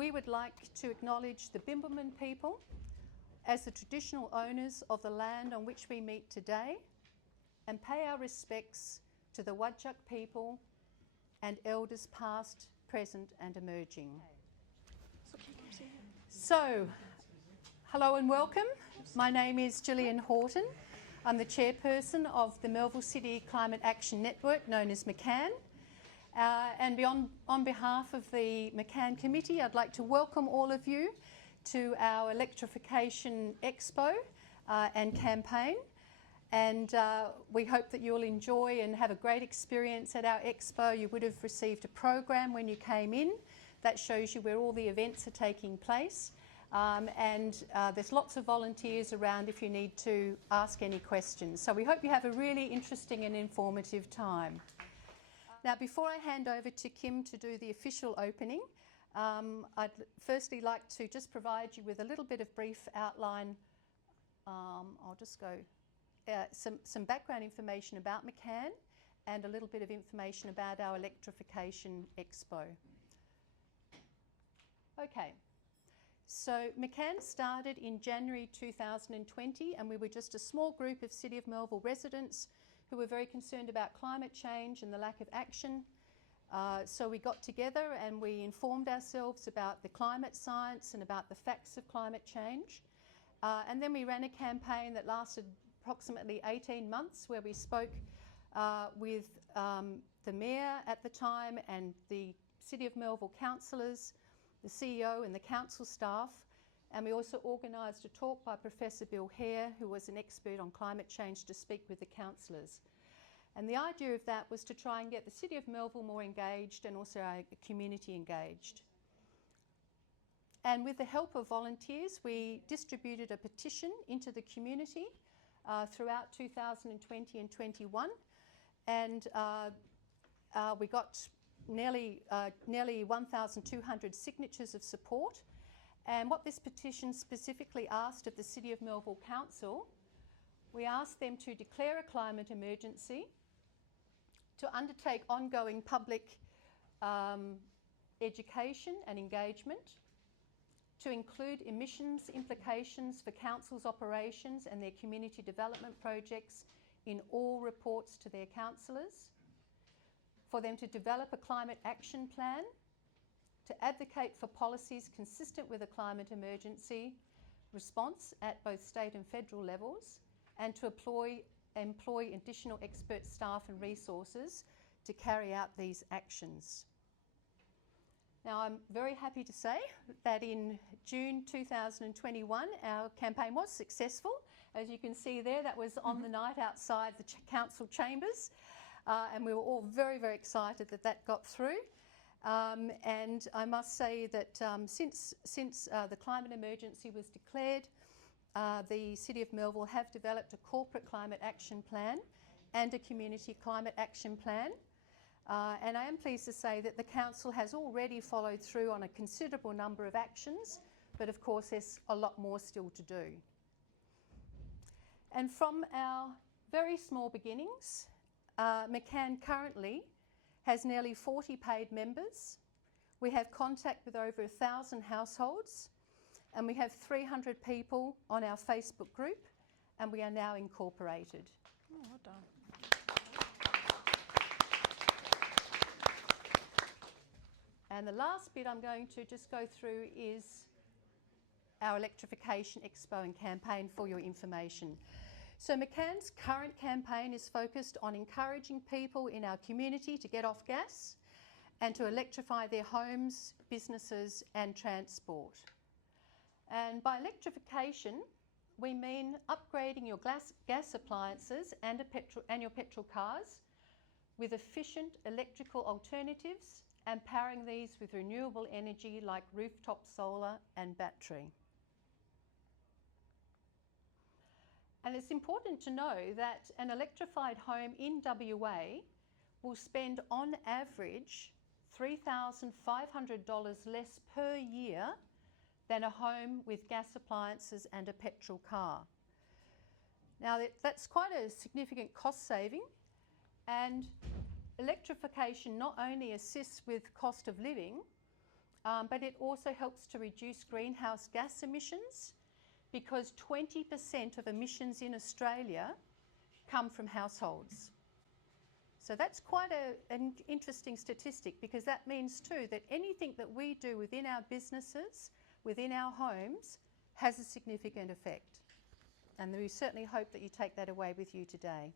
we would like to acknowledge the Bimbleman people as the traditional owners of the land on which we meet today and pay our respects to the Whadjuk people and elders past, present and emerging. So, hello and welcome. My name is Jillian Horton. I'm the chairperson of the Melville City Climate Action Network, known as MCCAN. On behalf of the MCCAN committee, I'd like to welcome all of you to our Electrification EXPO and campaign. And we hope that you'll enjoy and have a great experience at our expo. You would have received a program when you came in that shows you where all the events are taking place. There's lots of volunteers around if you need to ask any questions. So we hope you have a really interesting and informative time. Now, before I hand over to Kim to do the official opening, I'd firstly like to just provide you with a little bit of brief outline. I'll just go some background information about MCCAN and a little bit of information about our Electrification Expo. Okay, so MCCAN started in January 2020 and we were just a small group of City of Melville residents who were very concerned about climate change and the lack of action. So we got together and we informed ourselves about the climate science and about the facts of climate change. And then we ran a campaign that lasted approximately 18 months where we spoke with the Mayor at the time and the City of Melville councillors, the CEO and the council staff. And we also organised a talk by Professor Bill Hare, who was an expert on climate change, to speak with the councillors. And the idea of that was to try and get the City of Melville more engaged and also our community engaged. And with the help of volunteers, we distributed a petition into the community throughout 2020 and 21. And we got nearly 1,200 signatures of support. And what this petition specifically asked of the City of Melville Council, we asked them to declare a climate emergency, to undertake ongoing public education and engagement, to include emissions implications for council's operations and their community development projects in all reports to their councillors, for them to develop a climate action plan, to advocate for policies consistent with a climate emergency response at both state and federal levels, and to employ additional expert staff and resources to carry out these actions. Now, I'm very happy to say that in June 2021, our campaign was successful. As you can see there, that was on the night outside the council chambers, and we were all very, very excited that that got through. And I must say that since the climate emergency was declared, the City of Melville have developed a corporate climate action plan and a community climate action plan. And I am pleased to say that the council has already followed through on a considerable number of actions, but of course there's a lot more still to do. And from our very small beginnings, MCCAN currently has nearly 40 paid members. We have contact with over 1,000 households, and we have 300 people on our Facebook group, and we are now incorporated. Oh, well done. And the last bit I'm going to just go through is our Electrification Expo and campaign for your information. So MCCAN's current campaign is focused on encouraging people in our community to get off gas and to electrify their homes, businesses and transport. And by electrification, we mean upgrading your gas appliances and your petrol cars with efficient electrical alternatives and powering these with renewable energy like rooftop solar and battery. And it's important to know that an electrified home in WA will spend on average $3,500 less per year than a home with gas appliances and a petrol car. Now that's quite a significant cost saving, and electrification not only assists with cost of living, but it also helps to reduce greenhouse gas emissions, because 20% of emissions in Australia come from households. So that's quite an interesting statistic, because that means too that anything that we do within our businesses, within our homes, has a significant effect. And we certainly hope that you take that away with you today.